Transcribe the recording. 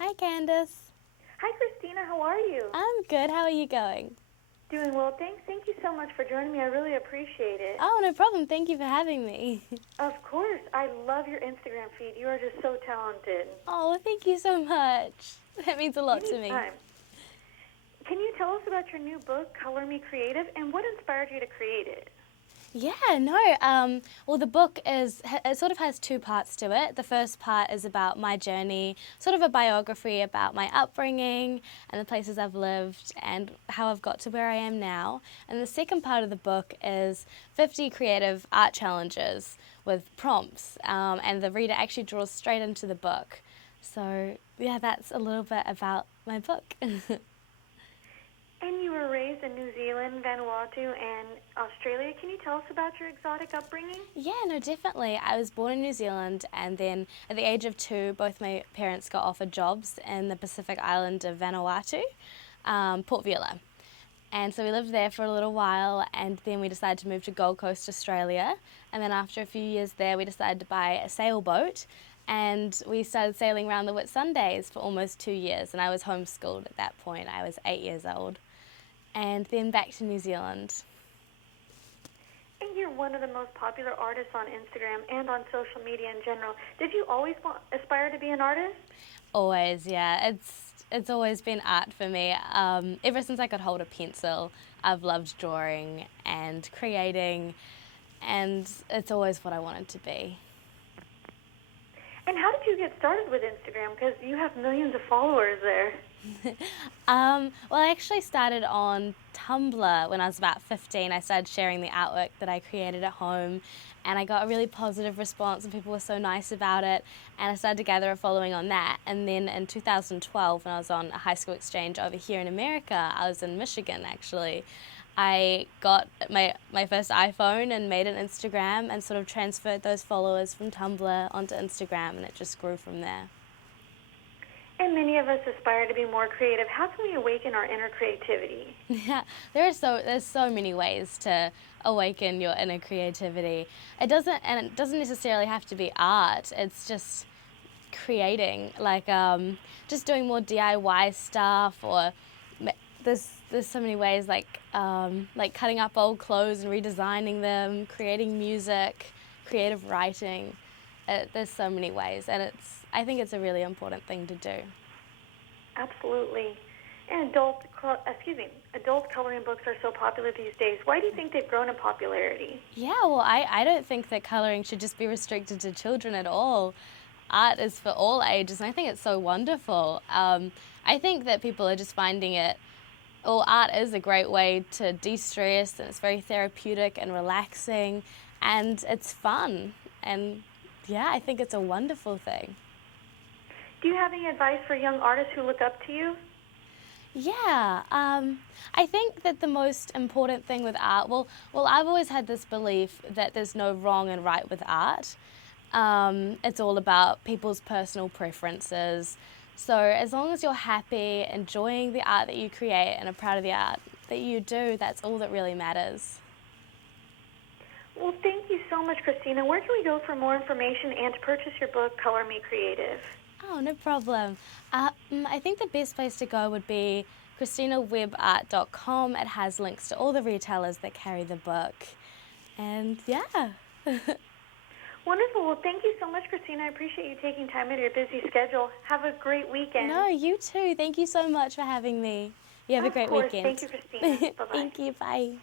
Hi, Candace. Hi, Kristina. How are you? I'm good. How are you going? Doing well, thanks. Thank you so much for joining me. I really appreciate it. Oh, no problem. Thank you for having me. Of course. I love your Instagram feed. You are just so talented. Oh, thank you so much. That means a lot to me. Anytime. Can you tell us about your new book, Color Me Creative, and what inspired you to create it? Yeah, no. Well, the book it sort of has two parts to it. The first part is about my journey, sort of a biography about my upbringing and the places I've lived and how I've got to where I am now. And the second part of the book is 50 creative art challenges with prompts, and the reader actually draws straight into the book. So, yeah, that's a little bit about my book. And you were raised in New Zealand, Vanuatu, and Australia. Can you tell us about your exotic upbringing? Yeah, no, definitely. I was born in New Zealand, and then at the age of 2, both my parents got offered jobs in the Pacific island of Vanuatu, Port Vila. And so we lived there for a little while, and then we decided to move to Gold Coast, Australia. And then after a few years there, we decided to buy a sailboat, and we started sailing around the Whitsundays for almost 2 years. And I was homeschooled at that point. I was 8 years old. And then back to New Zealand. And you're one of the most popular artists on Instagram and on social media in general. Did you always aspire to be an artist? Always, yeah. It's always been art for me. Ever since I could hold a pencil, I've loved drawing and creating, and it's always what I wanted to be. And how did you get started with Instagram? Because you have millions of followers there. Well, I actually started on Tumblr when I was about 15. I started sharing the artwork that I created at home, and I got a really positive response, and people were so nice about it, and I started to gather a following on that. And then in 2012, when I was on a high school exchange over here in America, I was in Michigan actually, I got my first iPhone and made an Instagram and sort of transferred those followers from Tumblr onto Instagram, and it just grew from there. And many of us aspire to be more creative. How can we awaken our inner creativity? Yeah, there's so many ways to awaken your inner creativity. It doesn't necessarily have to be art. It's just creating, like just doing more DIY stuff, or there's so many ways, like cutting up old clothes and redesigning them, creating music, creative writing. There's so many ways, and I think it's a really important thing to do. Absolutely. And adult coloring books are so popular these days. Why do you think they've grown in popularity? Yeah, well, I don't think that colouring should just be restricted to children at all. Art is for all ages, and I think it's so wonderful. I think that people are just finding it, well, art is a great way to de-stress, and it's very therapeutic and relaxing, and it's fun. And yeah, I think it's a wonderful thing. Do you have any advice for young artists who look up to you? Yeah, I think that the most important thing with art, I've always had this belief that there's no wrong and right with art. It's all about people's personal preferences. So as long as you're happy, enjoying the art that you create, and are proud of the art that you do, that's all that really matters. Well, thank you so much, Kristina. Where can we go for more information and to purchase your book, Color Me Creative? Oh, no problem. I think the best place to go would be KristinaWebbArt.com. It has links to all the retailers that carry the book. And yeah. Wonderful. Well, thank you so much, Kristina. I appreciate you taking time out of your busy schedule. Have a great weekend. No, you too. Thank you so much for having me. You have a great Of course. weekend. Thank you, Kristina. Bye-bye. Thank you. Bye.